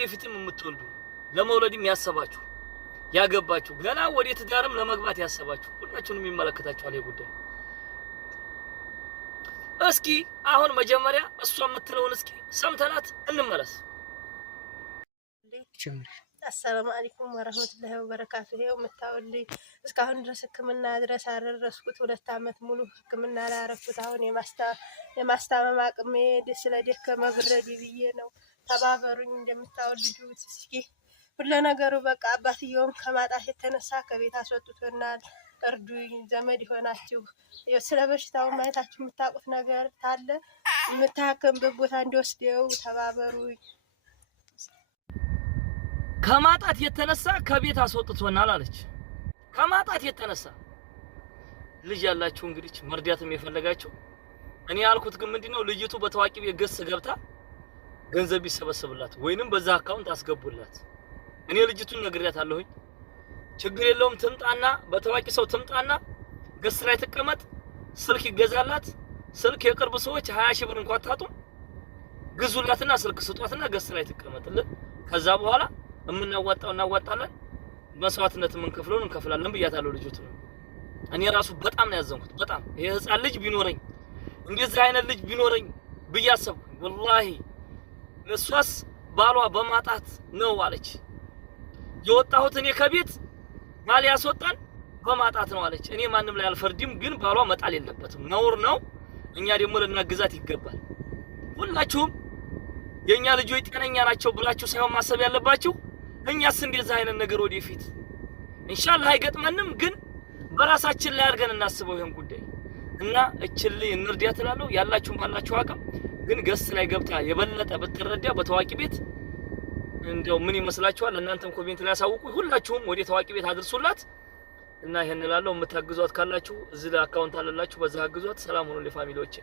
ወደፊትም የምትወልዱ ለመውለድም ያሰባችሁ ያገባችሁ ገና ወደ ትዳርም ለመግባት ያሰባችሁ ሁላችሁንም ይመለከታችኋል የጉዳይ። እስኪ አሁን መጀመሪያ እሷ የምትለውን እስኪ ሰምተናት እንመለስ። አሰላሙ አለይኩም ወራህመቱላሂ ወበረካቱ። ይሄው መታወልኝ እስካሁን ድረስ ህክምና ድረስ አደረስኩት። 2 አመት ሙሉ ህክምና ላይ አረፍኩት። አሁን የማስታመም አቅሜ ስለደከመ ብረዲ ብዬ ነው። ተባበሩኝ እንደምታወልጁት እስኪ ሁሉ ነገሩ በቃ አባትየውም ከማጣት የተነሳ ከቤት አስወጥቶናል። እርዱኝ፣ ዘመድ ይሆናችሁ። ስለ በሽታው ማየታችሁ የምታውቁት ነገር ካለ የምታከምበት ቦታ እንዲወስደው ተባበሩኝ። ከማጣት የተነሳ ከቤት አስወጥቶናል አለች። ከማጣት የተነሳ ልጅ ያላችሁ እንግዲህ መርዳትም የፈለጋችሁ እኔ ያልኩት ግን ምንድነው ልጅቱ በታዋቂ ቤት ገስ ገብታ ገንዘብ ይሰበሰብላት ወይንም በዛ አካውንት አስገቡላት። እኔ ልጅቱን ነግሬያታለሁኝ። ችግር የለውም ትምጣና በታዋቂ ሰው ትምጣና ገስ ላይ ተቀመጥ፣ ስልክ ይገዛላት። ስልክ የቅርብ ሰዎች 20 ሺህ ብር እንኳን ታጡ ግዙላትና ስልክ ስጧትና ገስ ላይ ተቀመጥልን። ከዛ በኋላ የምናዋጣው እናዋጣለን፣ መስዋዕትነት የምንከፍለውን እንከፍላለን ብያታለሁ ልጅቱ ነው። እኔ ራሱ በጣም ነው ያዘንኩት። በጣም ይሄ ህፃን ልጅ ቢኖረኝ እንደዚህ አይነት ልጅ ቢኖረኝ ብያሰብኩኝ ወላሂ። እሷስ ባሏ በማጣት ነው አለች የወጣሁት። እኔ ከቤት ባል ያስወጣን በማጣት ነው አለች። እኔ ማንም ላይ አልፈርድም፣ ግን ባሏ መጣል የለበትም ነውር ነው። እኛ ደግሞ ልናግዛት ይገባል። ሁላችሁም የኛ ልጆች ጤነኛ ናቸው ብላችሁ ሳይሆን ማሰብ ያለባችሁ እኛስ እንደዛ አይነት ነገር ወደፊት ኢንሻአላህ አይገጥመንም፣ ግን በራሳችን ላይ አድርገን እናስበው ይሄን ጉዳይ እና እችልኝ እንርዳት እላለሁ። ያላችሁም ባላችሁ አቅም ግን ገስ ላይ ገብታ የበለጠ ብትረዳ በታዋቂ ቤት እንደው ምን ይመስላችኋል? እናንተም ኮሜንት ላይ አሳውቁ። ሁላችሁም ወደ ታዋቂ ቤት አድርሱላት እና ይሄን እላለሁ። የምታግዟት ካላችሁ እዚህ ላይ አካውንት አለላችሁ፣ በዛ አግዟት። ሰላም ሁኑ ለፋሚሊዎቼ።